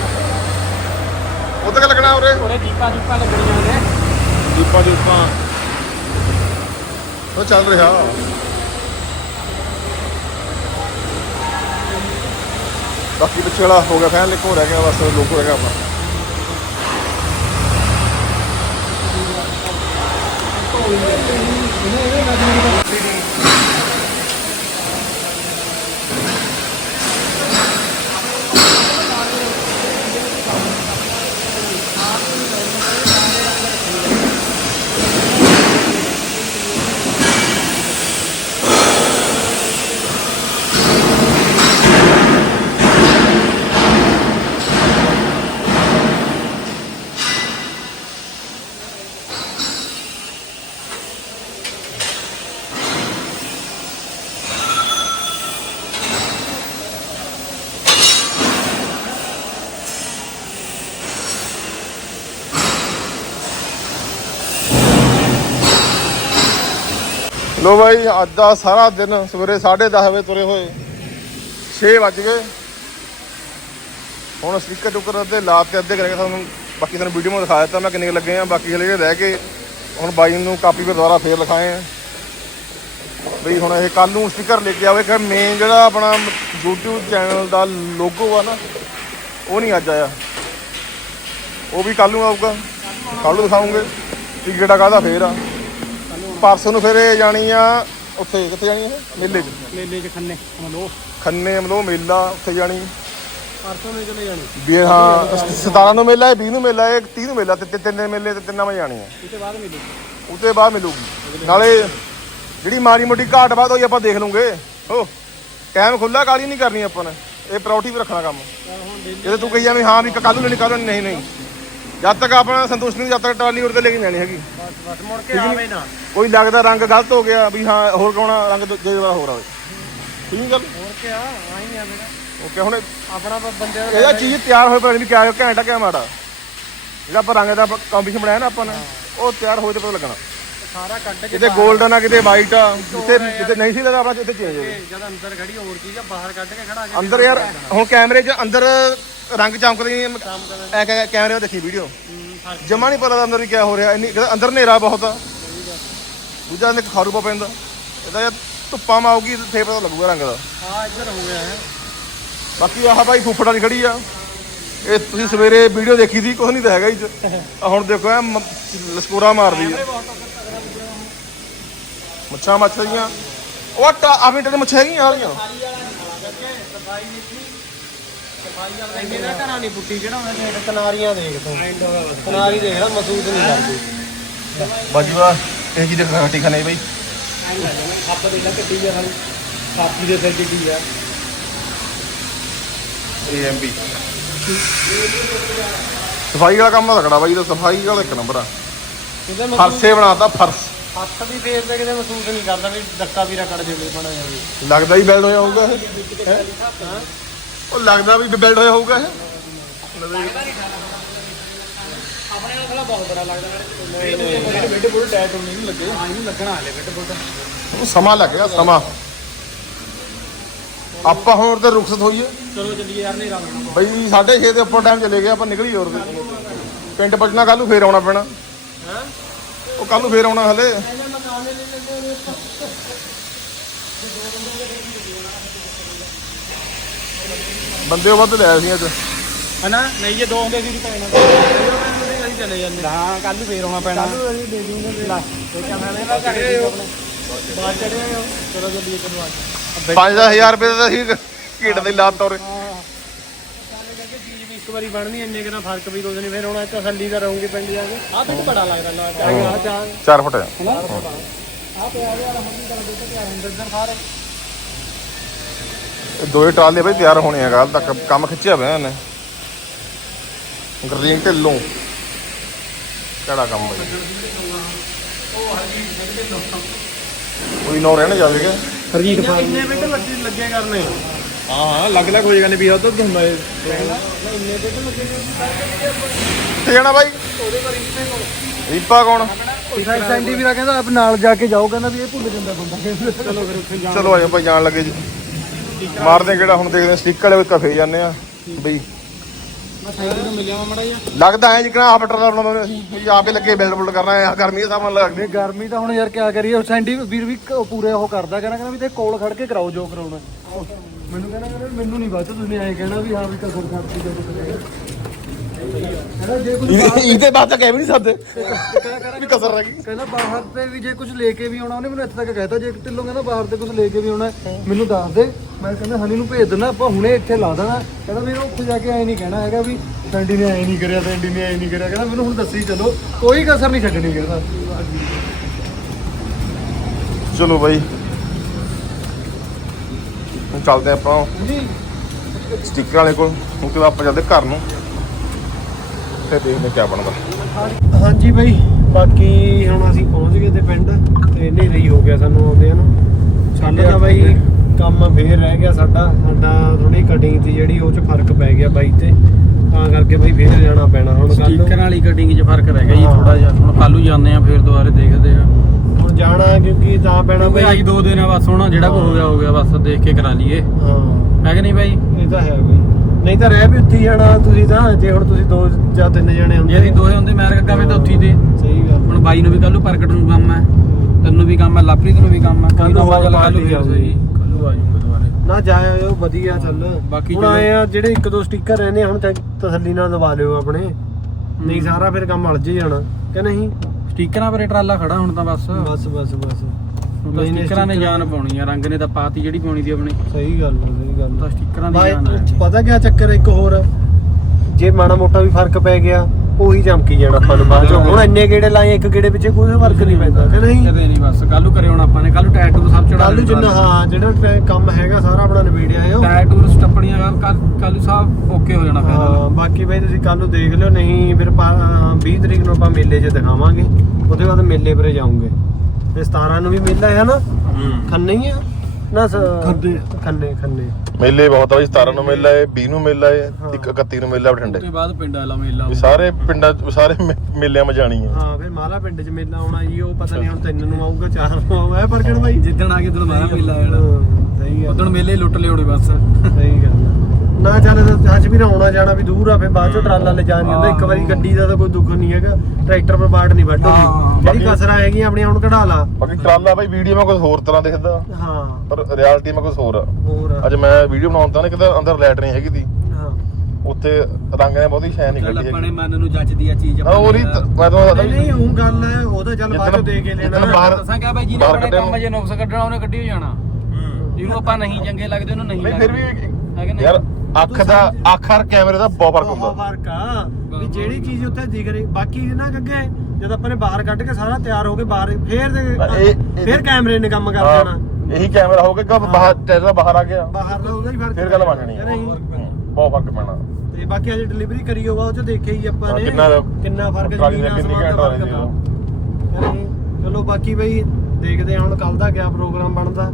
S1: ਉਧਰ ਲੱਗਣਾ ਉਰੇ।
S3: ਉਹਦੇ ਦੀਪਾਂ ਦੀਪਾਂ ਲੱਗਣੀਆਂ। ਨੇ
S1: ਦੀਪਾਂ ਦੀਪਾਂ ਉਹ ਚੱਲ ਰਿਹਾ। ਬਾਕੀ ਪਿੱਛੇ ਵਾਲਾ ਹੋ ਗਿਆ ਫੈਨ ਲਿਖ ਹੋ ਰਹਿ ਗਿਆ, ਬਸ ਲੋਕੋ ਰਹਿ ਗਿਆ ਆਪਣਾ। ਲੋ ਬਾਈ, ਅੱਜ ਦਾ ਸਾਰਾ ਦਿਨ ਸਵੇਰੇ 10:30 ਵਜੇ ਤੁਰੇ ਹੋਏ। 6 ਵੱਜ ਗਏ। ਹੁਣ ਸਪੀਕਰ ਟੁਕਰ ਅੱਧੇ ਲਾਤੇ, ਅੱਧੇ ਕਰਕੇ ਤੁਹਾਨੂੰ ਬਾਕੀ ਤੁਹਾਨੂੰ ਵੀਡੀਓ ਮੈਂ ਦਿਖਾ ਦਿੱਤਾ, ਮੈਂ ਕਿੰਨੇ ਕੁ ਲੱਗੇ ਆ, ਬਾਕੀ ਹਲੇ ਰਹਿ ਕੇ ਹੁਣ ਬਾਈ ਨੂੰ ਕਾਪੀ ਪਰ ਦੁਬਾਰਾ ਫੇਰ ਲਿਖਾਏ ਆ। ਬਈ ਹੁਣ ਇਹ ਕੱਲ ਨੂੰ ਸਪੀਕਰ ਲੈ ਕੇ ਆਵੇ ਕਿ ਮੇਨ ਜਿਹੜਾ ਆਪਣਾ YouTube ਚੈਨਲ ਦਾ ਲੋਗੋ ਆ ਨਾ, ਉਹ ਨਹੀਂ ਅੱਜ ਆਇਆ। ਉਹ ਵੀ ਕੱਲ ਨੂੰ ਆਊਗਾ। ਕੱਲ ਨੂੰ ਦਿਖਾਉਂਗੇ ਕਿ ਕਿਹੜਾ ਕਾਹਦਾ ਫੇਰ ਆ। ਪਰਸੋਂ ਨੂੰ ਫਿਰ ਇਹ ਜਾਣੀ ਆ ਉੱਥੇ ਕਿੱਥੇ ਜਾਣੀ ਇਹ? ਮੇਲੇ 'ਚ।
S3: ਮੇਲੇ ਚ ਖੰਨੇ ਮਲੋ
S1: ਖੰਨੇ ਅਮਲੋ ਮੇਲਾ ਉੱਥੇ ਜਾਣੀ।
S3: ਪਰਸੋਂ ਨੇ ਚਲੇ ਜਾਣੀ।
S1: ਵੀ ਹਾਂ 17 ਨੂੰ ਮੇਲਾ ਹੈ 20 ਨੂੰ ਮੇਲਾ ਹੈ 30 ਨੂੰ ਮੇਲਾ ਤੇ ਤਿੰਨ- ਮੇਲੇ ਤੇ ਤਿੰਨਾਂ ਵਿੱਚ ਜਾਣੀ ਹੈ
S3: ਇਹ ਤੋਂ ਬਾਅਦ ਮਿਲੂ
S1: ਉਹਦੇ ਬਾਅਦ ਮਿਲੂਗੀ। ਨਾਲੇ ਜਿਹੜੀ ਮਾੜੀ ਮੋਟੀ ਘਾਟ ਬਾਤ ਹੋਈ ਆਪਾਂ ਦੇਖ ਲੂਗੇ। ਹੋ ਟਾਈਮ ਖੁੱਲਾ ਕਾਲੀ ਨਹੀਂ ਕਰਨੀ ਆਪਾਂ ਨੇ। ਇਹ ਪ੍ਰਾਇੋਰਟੀ ਵੀ ਰੱਖਣਾ ਕੰਮ। ਜੇ ਤੂੰ ਕਹੀ ਜਾਵੇਂ ਹਾਂ ਵੀ ਕੱਲ ਨੂੰ ਲੈਣੀ ਕੱਲ ਨਹੀਂ ਨਹੀਂ। ਜਦ ਤੱਕ ਆਪਣਾ ਸੰਤੁਸ਼ਟ ਨਹੀਂ ਜਦ ਤੱਕ ਟਰਾਲੀ ਉਰ ਤੇ ਲੈ ਕੇ ਜਾਣੀ ਹੈਗੀ।
S3: ਬਸ ਮੁੜ ਕੇ ਆਵੇ ਨਾ।
S1: ਕੋਈ ਲੱਗਦਾ ਰੰਗ ਗਲਤ ਹੋ ਗਿਆ ਵੀ ਹਾਂ ਹੋਰ ਕੌਣਾ ਰੰਗ ਜੇ ਵਾਰ ਹੋਰ ਆਵੇ। ਠੀਕ ਗੱਲ?
S3: ਹੋਰ ਕੀ ਆ ਆਈ ਆ ਮੇਰਾ।
S1: ਓਕੇ ਹੁਣ
S3: ਆਪਣਾ ਬੰਦੇ ਦਾ
S1: ਇਹਦਾ ਚੀਜ਼ ਤਿਆਰ ਹੋਏ ਪਤਾ ਨਹੀਂ ਕਿਆ ਘੈਂਟਾ ਕਿਆ ਮਾੜਾ। ਜਿਹੜਾ ਆਪਾਂ ਰੰਗ ਦਾ ਕੰਬੀਨੇਸ਼ਨ ਬਣਾਇਆ ਨਾ ਆਪਾਂ ਨੇ ਉਹ ਤਿਆਰ ਹੋਏ ਤੇ ਪਤਾ ਲੱਗਣਾ।
S3: ਸਾਰਾ ਕੱਢ ਕੇ
S1: ਕਿਤੇ 골ਡਨ ਆ ਕਿਤੇ ਵਾਈਟ ਆ ਜਿੱਥੇ ਜਿੱਥੇ ਨਹੀਂ ਸੀ ਲੱਗਦਾ ਆਪਣਾ ਜਿੱਥੇ ਚੇਂਜ ਹੋ
S3: ਜਦ ਅੰਦਰ ਖੜੀ ਹੋਰ ਚੀਜ਼ ਆ ਬਾਹਰ ਕੱਢ ਕੇ ਖੜਾ ਕੇ
S1: ਅੰਦਰ ਯਾਰ ਹੁਣ ਕੈਮਰੇ 'ਚ ਅੰਦਰ ਰੰਗ ਚਮਕਦੇ ਐ ਕੈ- ਕੈਮਰੇ 'ਤੇ ਦੇਖੀ ਵੀਡੀਓ। ਜਮਾ ਨਹੀਂ ਪਤਾ ਅੰਦਰ ਕਿਆ ਹੋ ਰਿਹਾ ਇੰਨੀ ਕਹਿੰਦਾ ਅੰਦਰ ਹਨੇਰਾ ਬਹੁਤ ਆ। ਦੂਜਾ ਨੇ ਖਾਰੂ ਪਾ ਪੈਂਦਾ। ਇਹਦਾ ਯਾਰ ਧੁੱਪਾਂ ਮਾਊਗੀ ਤੇ ਫੇਰ ਪਤਾ ਲੱਗੂਗਾ ਰੰਗ ਦਾ।
S3: ਹਾਂ ਇੱਧਰ ਹੋ ਗਿਆ ਹੈ।
S1: ਬਾਕੀ ਆਹ ਭਾਈ ਫੁੱਫੜ ਵਾਲੀ ਖੜੀ ਆ। ਇਹ ਤੁਸੀਂ ਸਵੇਰੇ ਵੀਡੀਓ ਦੇਖੀ ਸੀ ਕੁਝ ਨਹੀਂ ਤਾਂ ਹੈਗਾ ਹੀ ਆ ਹੁਣ ਦੇਖੋ ਐ ਲਸਕੋਰਾ ਮਾਰਦੀ ਆ। ਮੱਛਾਂ ਮੱਛੀਆਂ ਉਹ ਆਪਣੀ ਤੇ ਮੱਛੀਆਂ ਹੈਗੀਆਂ ਹਾਲੀਆਂ
S3: ਇੰਨੇ ਦਾ ਘਰਾਂ ਨਹੀਂ ਪੁੱਟੀ ਜਿਹੜਾ ਉਹਨਾਂ ਦੇ ਕਨਾਰੀਆਂ ਦੇਖ ਤੂੰ। ਕਨਾਰੀ ਦੇਖ ਲੈ ਮਸੂਦ ਨਹੀਂ ਕਰਦੀ।
S1: ਬਾਜੂਆ ਇਹ ਕੀ ਦੇਖਾ ਖੱਟੀ ਖਾਣੇ ਬਈ।
S3: ਖੱਪ ਦੇ ਲੈ ਕੱਟੀ ਆ ਖਾਲੀ ਸਾਥੀ ਦੇ ਫਿਰ ਕਿੱਡੀ ਆ।
S1: ਏਐਮਬੀ ਸਫ਼ਾਈ ਵਾਲਾ ਕੰਮ ਤਕੜਾ ਬਾਈ ਦਾ ਸਫ਼ਾਈ ਵਾਲਾ ਇੱਕ ਨੰਬਰ ਆ।
S3: ਕਿਤੇ
S1: ਫਰਸੇ ਬਣਾਤਾ ਫਰਸ।
S3: ਹੱਥ ਦੀ ਫੇਰ ਤੇ ਕਿਤੇ ਮਸੂਦ ਨਹੀਂ ਕਰਦਾ ਵੀ ਡੱਕਾ ਵੀਰਾ ਕੱਢ ਦੇ ਬਣਾ ਜਾਵੇ
S1: ਲੱਗਦਾ ਹੀ ਬਿਲਡ ਹੋਇਆ ਹੋਊਗਾ ਇਹ। ਹੈਂ? ਉਹ ਲੱਗਦਾ ਵੀ ਬਿਲਡ ਹੋਇਆ ਹੋਊਗਾ ਇਹ।
S4: ਆਪਣੇ ਵਾਲਾ ਥੋੜਾ ਬਹੁਤ ਬੜਾ ਲੱਗਦਾ ਨਾਲੇ।
S3: ਮੇਰੇ ਟੈਟ ਨਹੀਂ। ਲੱਗੇ
S4: ਹਾਂ ਇਹਨੂੰ ਲੱਗਣਾ ਹਲੇ ਬਿੱਟ ਬੁੱਟ
S1: ਉਹ ਸਮਾਂ ਲੱਗੇਗਾ ਸਮਾਂ। ਆਪਾਂ ਹੁਣ ਤੇ ਰੁਖਸਤ ਹੋਈਏ
S4: ਚਲੋ ਚੱਲੀਏ ਯਾਰ ਨਹੀਂ ਰਾਣਾ
S1: ਬਈ 6:30 ਦੇ ਉੱਪਰ ਟਾਈਮ ਚਲੇ ਗਏ ਆਪਾਂ ਨਿਕਲੀ ਹੋਰ ਤੇ ਪਿੰਡ ਪਹੁੰਚਣਾ ਕੱਲ ਨੂੰ ਫੇਰ ਆਉਣਾ ਪੈਣਾ। ਉਹ ਕੱਲ ਨੂੰ ਫੇਰ ਆਉਣਾ ਹਲੇ। ਬੰਦੇ ਉਹ ਵੱਧ ਲੈ ਆਏ ਸੀ ਅੱਜ।
S4: ਹਨਾ? ਨਹੀਂ ਜੇ ਦੋ ਹੁੰਦੇ ਸੀ ਤਾਂ ਇਹਨਾਂ ਅਸੀਂ ਚਲੇ ਜਾਂਦੇ ਹਾਂ ਕੱਲ ਨੂੰ ਫੇਰ ਆਉਣਾ ਪੈਣਾ। ਕੱਲ ਨੂੰ ਅਸੀਂ ਦੇ ਦੂੰਗੇ ਲੈ ਤੇ ਕੈਮਰਾ ਨਾਲ ਚੜੇ ਹੋ ਬਾਹਰ ਚੜੇ ਹੋ ਚਲੋ ਜਲਦੀ ਅੱਜ
S1: 5000 ਰੁਪਏ ਦਾ ਸੀ ਕੀਟ ਦੀ ਲਾਤ
S3: ਵੀ ਇੱਕ ਵਾਰੀ ਬਣਨੀ ਇੰਨੇ ਕਿਨਾ ਫ਼ਰਕ ਵੀ ਕੁਝ ਨਹੀਂ। ਫਿਰ ਹੁਣ ਤਸੱਲੀ ਦਾ ਰਹੂੰਗੇ ਪਿੰਡ ਜਾ ਕੇ।
S4: ਆਹ ਬਿੱਟ ਬੜਾ ਲੱਗਦਾ ਲਾ
S3: ਆ ਜਾ
S1: 4 ਫੁੱਟ ਆ।
S4: ਆਹ ਪਿਆ ਯਾਰ ਹਮਦੀ ਕਰ ਦਿੱਤੇ ਤਿਆਰ ਹੁੰਦੇ ਇੱਧਰ ਸਾਰੇ।
S1: ਦੋਏ ਟਰਾਲੇ ਬਈ ਤਿਆਰ ਹੋਣੇ ਆ ਕੱਲ ਤੱਕ ਕੰਮ ਖਿੱਚਿਆ ਪਿਆ ਇਹਨੇ। ਗਰਜੀਨ ਢਿੱਲੋਂ। ਕਿਹੜਾ ਕੰਮ ਬਈ? ਕੋਈ ਨੋ ਰਹਿਣਾ ਜਾਵੇਗਾ
S3: ਹਰਜੀਤ ਫਾਰਮ ਇੰਨੇ ਬਿੱਟ ਲੱਗੇ ਲੱਗੇ ਕਰਨੇ?
S7: ਹਾਂ ਹਾਂ ਲੱਗ ਲੱਗ ਹੋ ਜਾਣੀ ਵੀ ਉਹ ਤਾਂ ਹੁੰਦਾ
S1: ਜਾਣਾ ਬਾਈ? ਰੀਪਾ ਕੌਣ?
S3: ਸੈਂਡੀ ਵੀਰਾ ਕਹਿੰਦਾ ਆਪ ਨਾਲ ਜਾ ਕੇ ਜਾਓ ਕਹਿੰਦਾ ਵੀ ਇਹ ਭੁੱਲ ਜਾਂਦਾ ਬੰਦਾ। ਚਲੋ ਫਿਰ ਉੱਥੇ
S1: ਚਲੋ ਆਜੋ ਭਾਈ ਜਾਣ ਲੱਗੇ ਜੀ। ਮਾਰਦੇ ਕਿਹੜਾ ਹੁਣ ਦੇਖਦੇ ਸਟਿੱਕ ਵਾਲੇ ਕਫੇ ਜਾਂਦੇ ਆ ਬਈ।
S4: ਮੈਂ ਸਾਈਡ ਤੋਂ ਮਿਲਿਆ ਮੜਾ ਜਿਹਾ।
S1: ਲੱਗਦਾ ਐ ਜਿਕਣਾ ਆਪ ਟਰਲਾ ਬਣਾਉਂਦੇ ਅਸੀਂ ਆਪੇ ਲੱਗੇ ਬਿਲਡ ਬੁਲਡ ਕਰਨਾ ਹੈ ਗਰਮੀ ਦੇ ਸਾਹਮਣੇ ਲੱਗਦੇ
S3: ਗਰਮੀ ਤਾਂ ਹੁਣ ਯਾਰ ਕਿਆ ਕਰੀਏ ਸੈਂਡੀ ਵੀਰ ਵੀ ਕ- ਪੂਰੇ ਉਹ ਕਰਦਾ ਕਹਿੰਦਾ ਕਹਿੰਦਾ ਵੀ ਤੇ ਕੋਲ ਖੜ ਕੇ ਕਰਾਓ ਜੋ ਕਰਾਉਣਾ। ਮੈਨੂੰ ਕਹਿੰਦਾ ਮੈਨੂੰ ਨਹੀਂ ਬਾਤ ਤੁਸੀਂ ਐਂ ਕਹਿਣਾ ਵੀ ਹਾਂ ਵੀ ਕਰੇ ਕਹਿੰਦਾ ਜੇ ਕੁਝ
S1: ਇਹਦੇ ਬਾਅਦ ਤਾਂ ਕਹਿ ਵੀ ਨਹੀਂ ਸਕਦੇ। ਵੀ ਕਸਰ ਰਹਿ ਗਈ।
S3: ਕਹਿੰਦਾ ਬਾਹਰ ਤੇ ਵੀ ਜੇ ਕੁਝ ਲੈ ਕੇ ਵੀ ਆਉਣਾ ਉਹਨੇ ਮੈਨੂੰ ਇੱਥੇ ਤੱਕ ਕਹਿਤਾ ਜੇ ਢਿੱਲੋਂ ਕਹਿੰਦਾ ਬਾਹਰ ਤੇ ਕੁਝ ਲੈ ਕੇ ਵੀ ਆਉਣਾ ਮੈਨੂੰ ਦੱਸ ਦੇ। ਮੈਂ ਕਹਿੰਦਾ ਹਨੀ ਨੂੰ ਭੇਜ ਦਿੰਦਾ ਆਪਾਂ ਹੁਣੇ ਇੱਥੇ ਲਾ ਦੇਣਾ। ਕਹਿੰਦਾ ਵੀਰ ਉੱਥੇ ਜਾ ਕੇ ਐ ਨਹੀਂ ਕਹਿਣਾ ਹੈਗਾ ਵੀ ਸੈਂਡੀ ਨੇ ਐ ਨਹੀਂ ਕਰਿਆ ਸੈਂਡੀ ਨੇ ਐ ਨਹੀਂ ਕਰਿਆ। ਕਹਿੰਦਾ ਮੈਨੂੰ ਹੁਣ ਦੱਸੀ ਚਲੋ ਕੋਈ ਕਸਰ ਨਹੀਂ ਛੱਡਣੀ ਕਹਿੰਦਾ।
S1: ਚਲੋ ਬਾਈ। ਚੱਲਦੇ ਆਪਾਂ
S3: ਜੀ
S1: ਸਟicker ਵਾਲੇ ਕੋਲ। ਆਪਾਂ ਚੱਲਦੇ ਘਰ ਨੂੰ। ਤੇ ਦੇਖਦੇ ਕਿਆ ਬਣਦਾ?
S3: ਹਾਂਜੀ ਬਾਈ ਬਾਕੀ ਹੁਣ ਅਸੀਂ ਪਹੁੰਚ ਗਏ ਤੇ ਪਿੰਡ ਤੇ ਹਨੇਰਾ ਹੀ ਹੋ ਗਿਆ ਸਾਨੂੰ ਆਉਂਦੇ ਨੂੰ। ਸਾਡੇ ਦਾ ਬਾਈ ਕੰਮ ਫੇਰ ਰਹਿ ਗਿਆ ਸਾਡਾ ਸਾਡਾ ਥੋੜੀ ਕਟਿੰਗ ਸੀ ਜਿਹੜੀ ਉਹ ਚ ਫ਼ਰਕ ਪੈ ਗਿਆ ਬਾਈ ਤੇ। ਤਾਂ ਕਰਕੇ ਬਾਈ ਫੇਰ ਜਾਣਾ ਪੈਣਾ ਹੁਣ ਕੱਲ
S4: ਸਟੀਕਰ ਵਾਲੀ ਕਟਿੰਗ 'ਚ ਫ਼ਰਕ ਰਹਿ ਗਿਆ ਜੀ। ਥੋੜਾ ਜਿਹਾ। ਹੁਣ ਕੱਲੂ ਜਾਂਦੇ ਆ ਫੇਰ ਦੁਬਾਰੇ ਦੇਖਦੇ ਆ
S3: ਹੁਣ ਜਾਣਾ ਕਿਉਂਕਿ ਤਾਂ ਪੈਣਾ
S4: ਬਈ। ਅੱਜ ਦੋ ਦਿਨ ਆ ਬਸ ਹੁਣ ਜਿਹੜਾ ਕੋ ਹੋ ਗਿਆ ਹੋ ਗਿਆ ਬਸ ਦੇਖ ਕੇ ਕਰਾ ਲਈਏ।
S3: ਹਾਂ।
S4: ਹੈ ਕਿ ਨਹੀਂ ਬਾਈ?
S3: ਇਹ ਤਾਂ ਹੈ ਬਾਈ। ਨਹੀਂ ਤਾਂ ਰਹਿ ਵੀ ਉੱਥੇ ਹੀ ਜਾਣਾ ਤੁਸੀਂ ਤਾਂ ਜੇ ਹੁਣ ਤੁਸੀਂ ਦੋ ਜਾਂ ਤਿੰਨ ਜਣੇ ਹੁੰਦੇ।
S4: ਜੇ ਅਸੀਂ ਦੋਹੇ ਹੁੰਦੇ ਮੈਂ ਰੱਖਾ ਵੇ ਤਾਂ ਉੱਥੀ ਤੇ
S3: ਸਹੀ ਗੱਲ
S4: ਹੁਣ ਬਾਈ ਨੂੰ ਵੀ ਕੱਲੂ ਪ੍ਰਗਟ ਨੂੰ ਕੰਮ ਹੈ ਤੈਨੂੰ ਵੀ ਕੰਮ ਹੈ ਲਾਪਰੀ ਨੂੰ ਵੀ ਕੰਮ ਹੈ
S3: ਕੱਲ੍ਹ ਨੂੰ
S4: ਕੱਲੂ
S3: ਪਾਰਟੀ
S4: ਫੇਰ ਸਹੀ ਕੱਲੂ ਆ ਜਾਊਗਾ ਦੁਬਾਰੇ
S3: ਨਾ ਜਾਇਓ ਵਧੀਆ ਚੱਲ।
S4: ਬਾਕੀ
S3: ਹੁਣ
S4: ਜਿਹੜੇ-
S3: ਆਏ ਆ ਜਿਹੜੇ ਇੱਕ ਦੋ ਸਟicker ਰਹਿੰਦੇ ਆ, ਹੁਣ ਤਾਂ ਤਸੱਲੀ ਨਾਲ ਦਬਾ ਲਿਓ ਆਪਣੇ। ਨਹੀਂ ਸਾਰਾ ਫਿਰ ਕੰਮ ਅਲਝ ਜਾਣਾ ਕਿ ਨਹੀਂ?
S4: ਸਟੀਕਰਾਂ ਪਰੇ ਟਰਾਲਾ ਖੜਾ ਹੁਣ ਤਾਂ ਬਸ।
S3: ਬਸ ਬਸ ਬਸ।
S4: ਸਟੀਕਰਾਂ ਨੇ ਜਾਨ ਪਾਉਣੀ ਆ ਰੰਗ ਨੇ ਤਾਂ ਪਾਤੀ ਜਿਹੜੀ ਪਾਉਣੀ ਦੀ ਆਪਣੀ।
S3: ਸਹੀ ਗੱਲ ਹੈ ਗੱਲ
S4: ਤਾਂ
S3: ਬਾਈ
S4: ਹੈ
S3: ਪਤਾ ਕਿਆ ਚੱਕਰ ਹੈ ਇੱਕ ਹੋਰ? ਜੇ ਮਾੜਾ ਮੋਟਾ ਵੀ ਫ਼ਰਕ ਪੈ ਗਿਆ ਉਹੀ ਚਮਕੀ ਜਾਣਾ ਆਪਾਂ ਨੂੰ ਬਾਅਦ ਚੋਂ। ਹੁਣ ਇੰਨੇ ਗੇੜੇ ਲਾਏ ਇੱਕ ਗੇੜੇ ਪਿੱਛੇ ਕੋਈ ਫ਼ਰਕ ਨਹੀਂ ਪੈਂਦਾ। ਕਿ ਨਹੀਂ
S4: ਕਦੇ ਨਹੀਂ ਬਸ। ਕੱਲੂ ਕਰੇ ਹੁਣ ਆਪਾਂ ਨੇ ਕੱਲੂ ਟੈਟੂ ਸਭ ਚੜਾ
S3: ਕੱਲ ਜਿੰਨਾ ਹਾਂ ਜਿਹੜਾ ਟ- ਕੰਮ ਹੈਗਾ ਸਾਰਾ ਆਪਣਾ ਨਿਬੇੜਿਆ ਹੈ ਉਹ।
S4: ਟੈਟੂ ਸਟੱਪਣੀਆਂ ਕੱਲੂ ਸਾਹਿਬ ਓਕੇ ਹੋ ਜਾਣਾ ਫਾਇਦਾ।
S3: ਹਾਂ ਬਾਕੀ ਬਈ ਤੁਸੀਂ ਕੱਲ ਨੂੰ ਦੇਖ ਲਿਓ ਨਹੀਂ ਫਿਰ ਪਾ- ਅਹ 20 ਤਰੀਕ ਨੂੰ ਆਪਾਂ ਮੇਲੇ 'ਚ ਦਿਖਾਵਾਂਗੇ। ਉਹਦੇ ਬਾਅਦ ਮੇਲੇ ਪਰੇ ਜਾਵਾਂਗੇ ਤੇ 17 ਨੂੰ ਵੀ ਮੇਲਾ ਹੈ ਨਾ? ਖੰਨੇ ਹੀ ਆ? ਨਾ ਖੰਨੇ ਖੰਨੇ।
S1: ਮੇਲੇ ਬਹੁਤ ਆ ਬਈ 17 ਨੂੰ ਮੇਲਾ ਹੈ 20 ਨੂੰ ਮੇਲਾ ਹੈ 31 ਨੂੰ ਮੇਲਾ ਬਠਿੰਡੇ
S4: ਤੇ ਬਾਅਦ ਪਿੰਡ ਵਾਲਾ ਮੇਲਾ
S1: ਸਾਰੇ ਪਿੰਡਾਂ 'ਚ ਸਾਰੇ ਮੇ- ਮੇਲਿਆਂ 'ਚ ਜਾਣੀ ਹੈ।
S3: ਹਾਂ ਫਿਰ ਮਾਲਾ ਪਿੰਡ 'ਚ ਮੇਲਾ ਆਉਣਾ ਜੀ ਉਹ ਪਤਾ ਨਹੀਂ ਹੁਣ ਤਿੰਨ ਨੂੰ ਆਊਗਾ ਚਾਰ ਨੂੰ ਆਊਗਾ ਇਹ ਫਰਕਣ ਬਾਈ।
S4: ਜਿੱਦਣ ਆ ਕੇ ਮਾਰਾ ਮੇਲਾ ਆਣਾ
S3: ਹਾਂ, ਸਹੀ ਗੱਲ
S4: ਉਦੋਂ ਮੇਲੇ ਲੁੱਟ ਲਿਓੜੇ ਬਸ।
S3: ਸਹੀ ਗੱਲ ਆ। ਨਾ ਚੱਲ ਅੱਜ ਵੀ ਨਾ ਆਉਣਾ ਜਾਣਾ ਵੀ ਦੂਰ ਆ ਫਿਰ ਬਾਅਦ ਚੋਂ ਟਰਾਲਾ ਲੈ ਜਾਣ ਜਾਂਦਾ ਇੱਕ ਵਾਰੀ ਗੱਡੀ ਦਾ ਤਾਂ ਕੋਈ ਦੁੱਖ ਨਹੀਂ ਹੈਗਾ ਟਰੈਕਟਰ ਪਰ ਬਾੜ ਨਹੀਂ ਵੱਢ
S4: ਹਾਂ,
S3: ਹੋਗੀ ਜਿਹੜੀ ਕਸਰਾਂ ਹੈਗੀਆਂ ਆਪਣੀਆਂ ਹੁਣ ਕਢਾ ਲਾ।
S1: ਬਾਕੀ ਟਰਾਲਾ ਬਾਈ ਵੀਡੀਓ ਮੈਂ ਕੁਝ ਹੋਰ ਤਰ੍ਹਾਂ ਦਿਖਦਾ।
S3: ਹਾਂ।
S1: ਪਰ ਰਿਐਲਿਟੀ ਮੈਂ ਕੁਝ ਹੋਰ ਆ।
S3: ਹੋਰ ਆ।
S1: ਅੱਜ ਮੈਂ ਵੀਡੀਓ ਬਣਾਉਂਦਾ ਨਾ ਕਿਤੇ ਅੰਦਰ ਲਾਈਟ ਨਹੀਂ ਹੈਗੀ ਦੀ
S3: ਹਾਂ।
S1: ਉੱਥੇ ਰੰਗ ਨੇ ਬਹੁਤੀ ਸ਼ੈਨ ਨਹੀਂ ਕੱਢੀ
S4: ਆਪਣੇ ਮਨ ਨੂੰ ਜੱਜਦੀ ਆ ਚੀਜ਼
S1: ਹਾਂ ਉਹ ਨਹੀਂ ਮੈਂ ਤੁਹਾਨੂੰ ਦੱਸਦਾ
S3: ਨਹੀਂ ਨਹੀਂ ਉਹ ਗੱਲ ਹੈ ਉਹ ਤਾਂ ਚੱਲ ਬਾਅਦ ਚੋਂ ਦੇ ਕੇ ਲੈਣਾ।
S4: ਦੱਸਾਂ ਕਿਆ ਬਾਈ ਜੀ ਨੇ
S1: ਬਾਹਰ
S4: ਆਪਣੇ ਕੰਮ ਜੇ ਨੁਕਸ ਕੱਢਣਾ ਉਹਨੇ ਕੱਢੀ ਹੋ ਜਾਣਾ। ਜਿਹਨੂੰ ਆਪਾਂ ਨਹੀਂ ਚੰਗੇ ਲੱਗਦੇ ਉਹਨੂੰ ਨਹੀਂ
S1: ਨਹੀਂ ਫਿਰ ਵੀ
S4: ਹੈ ਕਿ ਨਹੀਂ?
S1: ਯਾਰ ਅੱਖ ਦਾ ਅੱਖ ਔਰ ਕੈਮਰੇ ਦਾ ਬਹੁਤ ਫ਼ਰਕ
S3: ਬਹੁਤ
S1: ਹੁੰਦਾ
S3: ਫ਼ਰਕ ਆ। ਵੀ ਜਿਹੜੀ ਚੀਜ਼ ਉੱਥੇ ਦਿਖ ਰਹੀ ਬਾਕੀ ਨਾ ਅੱਗੇ ਜਦ ਆਪਾਂ ਨੇ ਬਾਹਰ ਕੱਢ ਕੇ ਸਾਰਾ ਤਿਆਰ ਹੋ ਕੇ ਬਾਹਰ ਫੇਰ ਦੇ
S1: ਇਹ- ਇਹ-
S3: ਫੇਰ ਕੈਮਰੇ ਨੇ ਕੰਮ ਕਰ
S1: ਹਾਂ,
S3: ਦੇਣਾ
S1: ਇਹੀ ਕੈਮਰਾ ਹੋ ਕੇ ਕਿ ਬਾਹਰ ਟੈਸਲਾ ਬਾਹਰ ਆ ਗਿਆ।
S3: ਬਾਹਰ ਦਾ ਉਹਦਾ ਹੀ ਫ਼ਰਕ
S1: ਫਿਰ ਗੱਲ ਬਣਨੀ
S3: ਹੈ
S1: ਹੈ
S3: ਨਹੀਂ?
S1: ਬਹੁਤ ਫ਼ਰਕ ਪੈਣਾ।
S3: ਤੇ ਬਾਕੀ ਅੱਜ ਡਿਲੀਵਰੀ ਕਰੀ ਹੋਗਾ ਉਹ ਚ ਦੇਖਿਆ ਹੀ ਆਪਾਂ
S1: ਹਾਂ,
S3: ਨੇ
S1: ਕਿੰਨਾ
S3: ਕਿੰਨਾ ਫ਼ਰਕ
S1: ਟਰਾਲੀ
S3: ਜ਼ਮੀਨ
S1: ਦਾ ਕਿੰਨੀ
S3: ਆਸਮਾਨ ਦਾ
S1: ਘੰਟਾ
S3: ਫ਼ਰਕ? ਚਲੋ ਬਾਕੀ ਬਈ ਦੇਖਦੇ ਹਾਂ ਹੁਣ ਕੱਲ ਦਾ ਕਿਆ ਪ੍ਰੋਗਰਾਮ ਬਣਦਾ।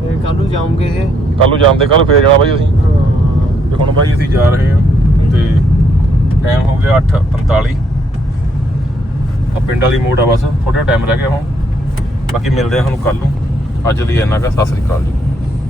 S3: ਤੇ ਕੱਲ ਨੂੰ ਜਾਉਂਗੇ ਇਹ।
S1: ਕੱਲ ਨੂੰ ਜਾਂਦੇ ਕੱਲ ਫੇਰ ਜਾਣਾ ਬਾਈ ਅਸੀਂ।
S3: ਹਾਂ
S1: ਤੇ ਹੁਣ ਬਾਈ ਅਸੀਂ ਜਾ ਰਹੇ ਹਾਂ ਤੇ
S7: ਟਾਈਮ ਹੋ ਗਿਆ 8:45 ਆ ਪਿੰਡ ਵਾਲੀ ਮੋੜ ਆ ਬਸ ਥੋੜਾ ਟਾਈਮ ਰਹਿ ਗਿਆ ਹੁਣ। ਬਾਕੀ ਮਿਲਦੇ ਆ ਤੁਹਾਨੂੰ ਕੱਲ ਨੂੰ। ਅੱਜ ਲਈ ਇੰਨਾ ਕਾ, ਸਤਿ ਸ੍ਰੀ ਅਕਾਲ ਜੀ।